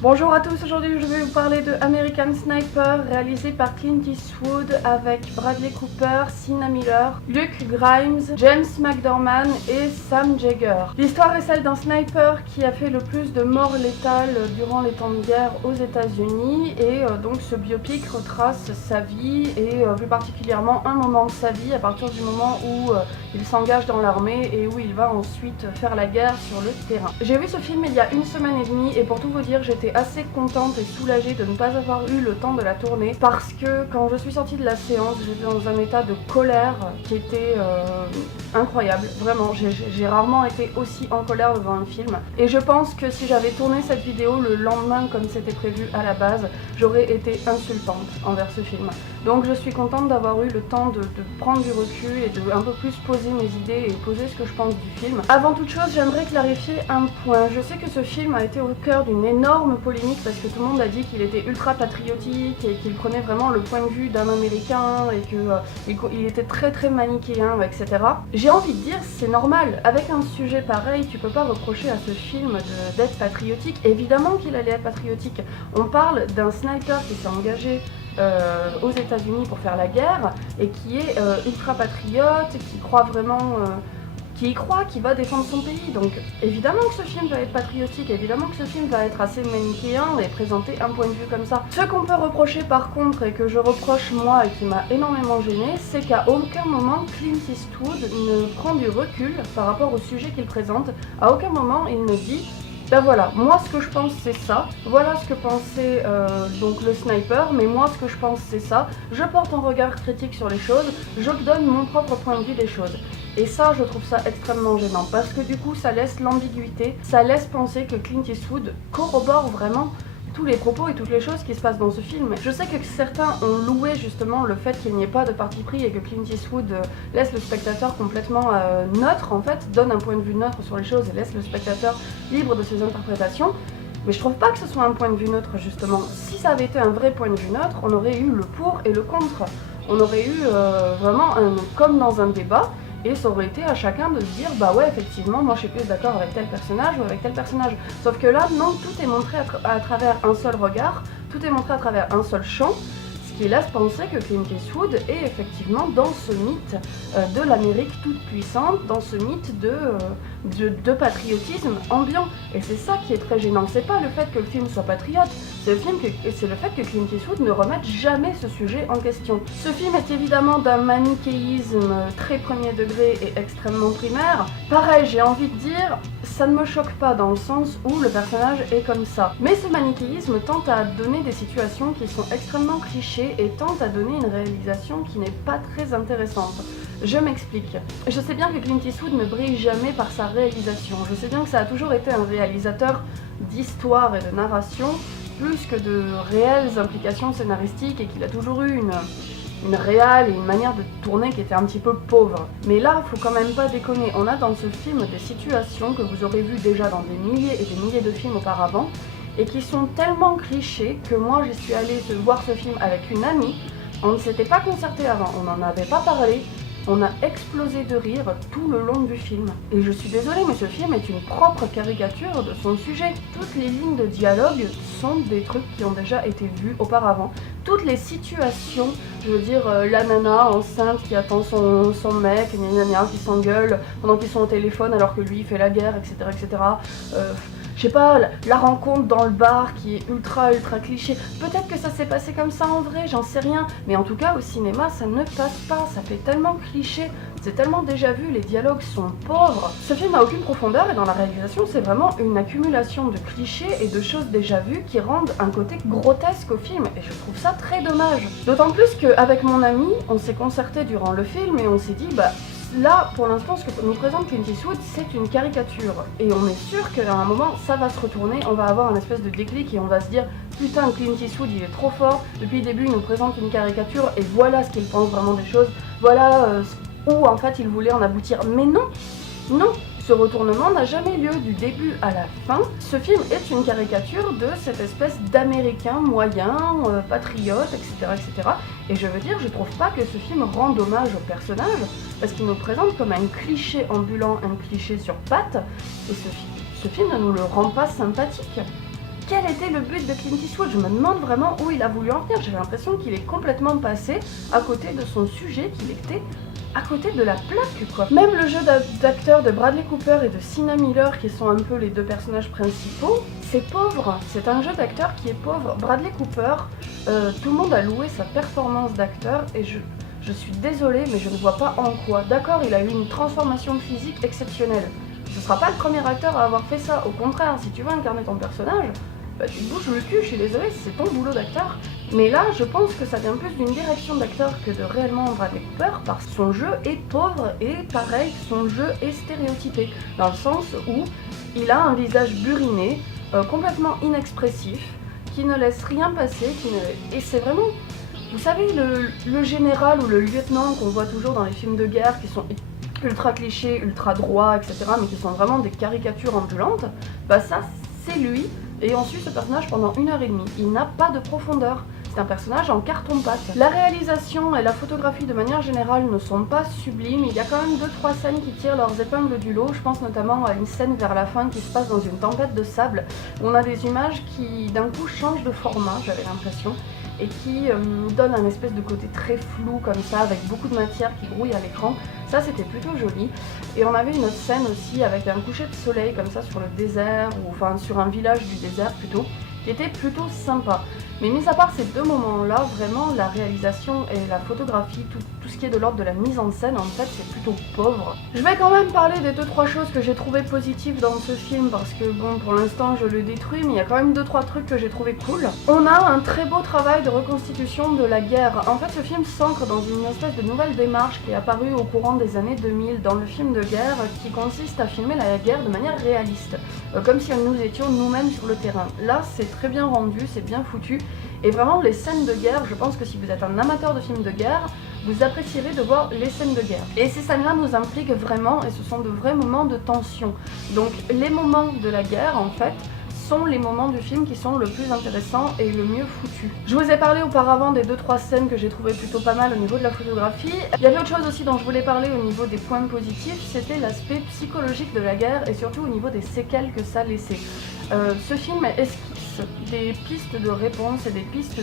Bonjour à tous, aujourd'hui je vais vous parler de American Sniper, réalisé par Clint Eastwood avec Bradley Cooper, Sienna Miller, Luke Grimes, James McDormand et Sam Jaeger. L'histoire est celle d'un sniper qui a fait le plus de morts létales durant les temps de guerre aux États-Unis et donc ce biopic retrace sa vie et plus particulièrement un moment de sa vie à partir du moment où il s'engage dans l'armée et où il va ensuite faire la guerre sur le terrain. J'ai vu ce film il y a une semaine et demie et pour tout vous dire j'étais assez contente et soulagée de ne pas avoir eu le temps de la tourner parce que quand je suis sortie de la séance j'étais dans un état de colère qui était incroyable, vraiment j'ai rarement été aussi en colère devant un film et je pense que si j'avais tourné cette vidéo le lendemain comme c'était prévu à la base j'aurais été insultante envers ce film. Donc je suis contente d'avoir eu le temps de prendre du recul et de un peu plus poser mes idées et poser ce que je pense du film. Avant toute chose j'aimerais clarifier un point. Je sais que ce film a été au cœur d'une énorme polémique parce que tout le monde a dit qu'il était ultra patriotique et qu'il prenait vraiment le point de vue d'un américain et qu'il était très manichéen, etc. J'ai envie de dire c'est normal, avec un sujet pareil tu peux pas reprocher à ce film d'être patriotique. Évidemment qu'il allait être patriotique. On parle d'un sniper qui s'est engagé aux États-Unis pour faire la guerre et qui est ultra patriote, qui croit vraiment, qui y croit, qui va défendre son pays. Donc évidemment que ce film va être patriotique, évidemment que ce film va être assez manichéen et présenter un point de vue comme ça. Ce qu'on peut reprocher par contre et que je reproche moi et qui m'a énormément gênée, c'est qu'à aucun moment Clint Eastwood ne prend du recul par rapport au sujet qu'il présente. À aucun moment il ne dit ben voilà, moi ce que je pense c'est ça, voilà ce que pensait donc le sniper, mais moi ce que je pense c'est ça, je porte un regard critique sur les choses, je donne mon propre point de vue des choses. Et ça je trouve ça extrêmement gênant, parce que du coup ça laisse l'ambiguïté, ça laisse penser que Clint Eastwood corrobore vraiment tous les propos et toutes les choses qui se passent dans ce film. Je sais que certains ont loué justement le fait qu'il n'y ait pas de parti pris et que Clint Eastwood laisse le spectateur complètement neutre en fait, donne un point de vue neutre sur les choses et laisse le spectateur libre de ses interprétations. Mais je trouve pas que ce soit un point de vue neutre justement. Si ça avait été un vrai point de vue neutre, on aurait eu le pour et le contre. On aurait eu vraiment comme dans un débat. Et ça aurait été à chacun de se dire bah ouais effectivement moi je suis plus d'accord avec tel personnage ou avec tel personnage. Sauf que là non, tout est montré à travers un seul regard, tout est montré à travers un seul champ, ce qui laisse penser que Clint Eastwood est effectivement dans ce mythe de l'Amérique toute puissante, dans ce mythe de patriotisme ambiant. Et c'est ça qui est très gênant, c'est pas le fait que le film soit patriote, c'est le fait que Clint Eastwood ne remette jamais ce sujet en question. Ce film est évidemment d'un manichéisme très premier degré et extrêmement primaire. Pareil, j'ai envie de dire, ça ne me choque pas dans le sens où le personnage est comme ça. Mais ce manichéisme tente à donner des situations qui sont extrêmement clichés et tente à donner une réalisation qui n'est pas très intéressante. Je m'explique. Je sais bien que Clint Eastwood ne brille jamais par sa réalisation. Je sais bien que ça a toujours été un réalisateur d'histoire et de narration, plus que de réelles implications scénaristiques et qu'il a toujours eu une réal et une manière de tourner qui était un petit peu pauvre. Mais là, faut quand même pas déconner. On a dans ce film des situations que vous aurez vues déjà dans des milliers et des milliers de films auparavant et qui sont tellement clichés que moi j'y suis allée voir ce film avec une amie. On ne s'était pas concerté avant, on n'en avait pas parlé. On a explosé de rire tout le long du film. Et je suis désolée, mais ce film est une propre caricature de son sujet. Toutes les lignes de dialogue sont des trucs qui ont déjà été vus auparavant. Toutes les situations, je veux dire, la nana enceinte qui attend son mec, gna gna gna, qui s'engueule pendant qu'ils sont au téléphone alors que lui il fait la guerre, etc. etc. Je sais pas, la rencontre dans le bar qui est ultra cliché. Peut-être que ça s'est passé comme ça en vrai, j'en sais rien. Mais en tout cas, au cinéma, ça ne passe pas. Ça fait tellement cliché, c'est tellement déjà vu, les dialogues sont pauvres. Ce film n'a aucune profondeur et dans la réalisation, c'est vraiment une accumulation de clichés et de choses déjà vues qui rendent un côté grotesque au film. Et je trouve ça très dommage. D'autant plus qu'avec mon ami, on s'est concerté durant le film et on s'est dit, bah, là, pour l'instant, ce que nous présente Clint Eastwood, c'est une caricature. Et on est sûr qu'à un moment, ça va se retourner, on va avoir un espèce de déclic et on va se dire putain, Clint Eastwood, il est trop fort. Depuis le début, il nous présente une caricature et voilà ce qu'il pense vraiment des choses. Voilà où, en fait, il voulait en aboutir. Mais non, non. Ce retournement n'a jamais lieu du début à la fin. Ce film est une caricature de cette espèce d'américain moyen, patriote, etc., etc. Et je veux dire, je trouve pas que ce film rende hommage au personnage, parce qu'il nous présente comme un cliché ambulant, un cliché sur pattes, et ce film ne nous le rend pas sympathique. quel était le but de Clint Eastwood? Je me demande vraiment où il a voulu en venir. J'ai l'impression qu'il est complètement passé à côté de son sujet, qu'il était à côté de la plaque, quoi. Même le jeu d'acteur de Bradley Cooper et de Sienna Miller, qui sont un peu les deux personnages principaux, c'est pauvre. C'est un jeu d'acteur qui est pauvre. Bradley Cooper, tout le monde a loué sa performance d'acteur et je suis désolée, mais je ne vois pas en quoi. D'accord, il a eu une transformation physique exceptionnelle. Ce sera pas le premier acteur à avoir fait ça. Au contraire, si tu veux incarner ton personnage, bah, tu te bouges le cul, je suis désolée, c'est ton boulot d'acteur. Mais là, je pense que ça vient plus d'une direction d'acteur que de réellement Bradley Cooper, parce que son jeu est pauvre et pareil, son jeu est stéréotypé, dans le sens où il a un visage buriné, complètement inexpressif, qui ne laisse rien passer, et c'est vraiment... Vous savez, le général ou le lieutenant qu'on voit toujours dans les films de guerre, qui sont ultra clichés, ultra droits, etc., mais qui sont vraiment des caricatures ambulantes, bah ça, c'est lui. Et on suit ce personnage pendant 1h30. Il n'a pas de profondeur. C'est un personnage en carton-pâte. La réalisation et la photographie de manière générale ne sont pas sublimes. Il y a quand même 2-3 scènes qui tirent leurs épingles du lot. Je pense notamment à une scène vers la fin qui se passe dans une tempête de sable, où on a des images qui d'un coup changent de format, j'avais l'impression, et qui donnent un espèce de côté très flou comme ça, avec beaucoup de matière qui grouille à l'écran. Ça, c'était plutôt joli. Et on avait une autre scène aussi avec un coucher de soleil comme ça sur le désert, ou enfin sur un village du désert plutôt, qui était plutôt sympa. Mais mis à part ces deux moments-là, vraiment la réalisation et la photographie, tout ce qui est de l'ordre de la mise en scène, en fait, c'est plutôt pauvre. Je vais quand même parler des 2-3 choses que j'ai trouvées positives dans ce film, parce que bon, pour l'instant, je le détruis, mais il y a quand même 2-3 trucs que j'ai trouvé cool. On a un très beau travail de reconstitution de la guerre. En fait, ce film s'ancre dans une espèce de nouvelle démarche qui est apparue au courant des années 2000 dans le film de guerre, qui consiste à filmer la guerre de manière réaliste, comme si nous étions nous-mêmes sur le terrain. Là, c'est très bien rendu, c'est bien foutu. Et vraiment, les scènes de guerre, je pense que si vous êtes un amateur de films de guerre, vous apprécierez de voir les scènes de guerre. Et ces scènes-là nous impliquent vraiment, et ce sont de vrais moments de tension. Donc les moments de la guerre, en fait, sont les moments du film qui sont le plus intéressants et le mieux foutus. Je vous ai parlé auparavant des 2-3 scènes que j'ai trouvées plutôt pas mal au niveau de la photographie. Il y avait autre chose aussi dont je voulais parler au niveau des points positifs, c'était l'aspect psychologique de la guerre et surtout au niveau des séquelles que ça laissait. Ce film esquisse des pistes de réponse et des pistes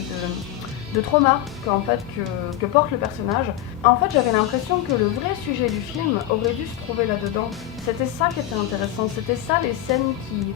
de trauma que porte le personnage. En fait, j'avais l'impression que le vrai sujet du film aurait dû se trouver là-dedans. C'était ça qui était intéressant, c'était ça les scènes qui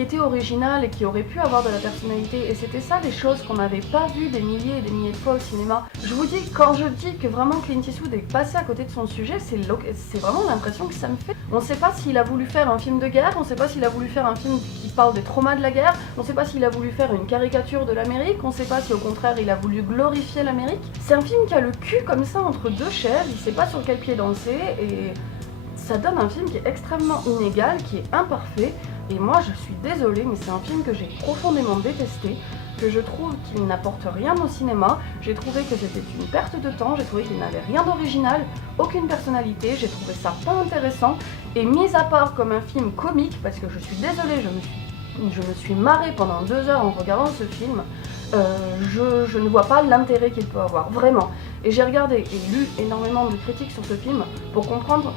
étaient originales et qui auraient pu avoir de la personnalité, et c'était ça les choses qu'on n'avait pas vues des milliers et des milliers de fois au cinéma. Je vous dis, quand je dis que vraiment Clint Eastwood est passé à côté de son sujet, c'est vraiment l'impression que ça me fait. On ne sait pas s'il a voulu faire un film de guerre, on ne sait pas s'il a voulu faire un film qui parle des traumas de la guerre, on ne sait pas s'il a voulu faire une caricature de l'Amérique, on ne sait pas si au contraire il a voulu glorifier l'Amérique. C'est un film qui a le cul comme ça entre deux chaises, il sait pas sur quel pied danser, et ça donne un film qui est extrêmement inégal, qui est imparfait. Et moi je suis désolée, mais c'est un film que j'ai profondément détesté, que je trouve qu'il n'apporte rien au cinéma. J'ai trouvé que c'était une perte de temps, j'ai trouvé qu'il n'avait rien d'original, aucune personnalité, j'ai trouvé ça pas intéressant. Et mis à part comme un film comique, parce que je suis désolée, je me suis marrée pendant 2 heures en regardant ce film, je ne vois pas l'intérêt qu'il peut avoir, vraiment. Et j'ai regardé et lu énormément de critiques sur ce film pour comprendre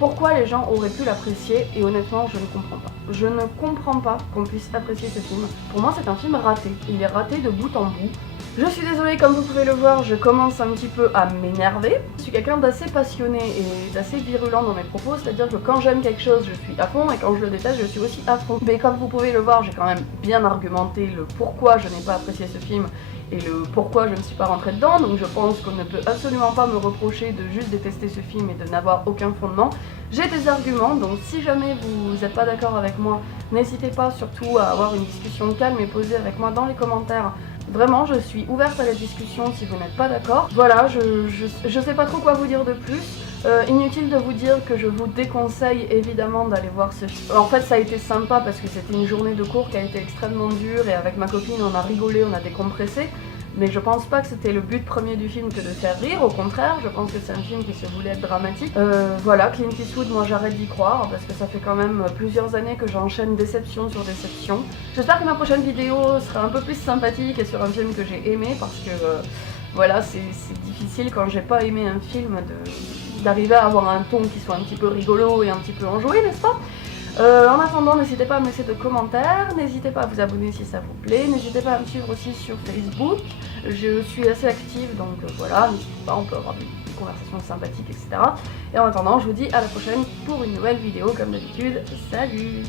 pourquoi les gens auraient pu l'apprécier, et honnêtement, je ne comprends pas. Je ne comprends pas qu'on puisse apprécier ce film. Pour moi, c'est un film raté. Il est raté de bout en bout. Je suis désolée, comme vous pouvez le voir, je commence un petit peu à m'énerver. Je suis quelqu'un d'assez passionné et d'assez virulent dans mes propos, c'est-à-dire que quand j'aime quelque chose, je suis à fond, et quand je le déteste, je suis aussi à fond. Mais comme vous pouvez le voir, j'ai quand même bien argumenté le pourquoi je n'ai pas apprécié ce film et le pourquoi je ne suis pas rentrée dedans, donc je pense qu'on ne peut absolument pas me reprocher de juste détester ce film et de n'avoir aucun fondement. J'ai des arguments, donc si jamais vous n'êtes pas d'accord avec moi, n'hésitez pas surtout à avoir une discussion calme et posée avec moi dans les commentaires. Vraiment, je suis ouverte à la discussion si vous n'êtes pas d'accord. Voilà, je sais pas trop quoi vous dire de plus. Inutile de vous dire que je vous déconseille évidemment d'aller voir ce film. En fait, ça a été sympa parce que c'était une journée de cours qui a été extrêmement dure, et avec ma copine on a rigolé, on a décompressé. Mais je pense pas que c'était le but premier du film que de faire rire, au contraire, je pense que c'est un film qui se voulait être dramatique. Voilà, Clint Eastwood, moi j'arrête d'y croire, parce que ça fait quand même plusieurs années que j'enchaîne déception sur déception. J'espère que ma prochaine vidéo sera un peu plus sympathique et sur un film que j'ai aimé, parce que voilà, c'est difficile quand j'ai pas aimé un film d'arriver à avoir un ton qui soit un petit peu rigolo et un petit peu enjoué, n'est-ce pas ? En attendant, n'hésitez pas à me laisser de commentaires, n'hésitez pas à vous abonner si ça vous plaît, n'hésitez pas à me suivre aussi sur Facebook, je suis assez active donc voilà, n'hésitez pas, on peut avoir des conversations sympathiques, etc. Et en attendant, je vous dis à la prochaine pour une nouvelle vidéo comme d'habitude, salut!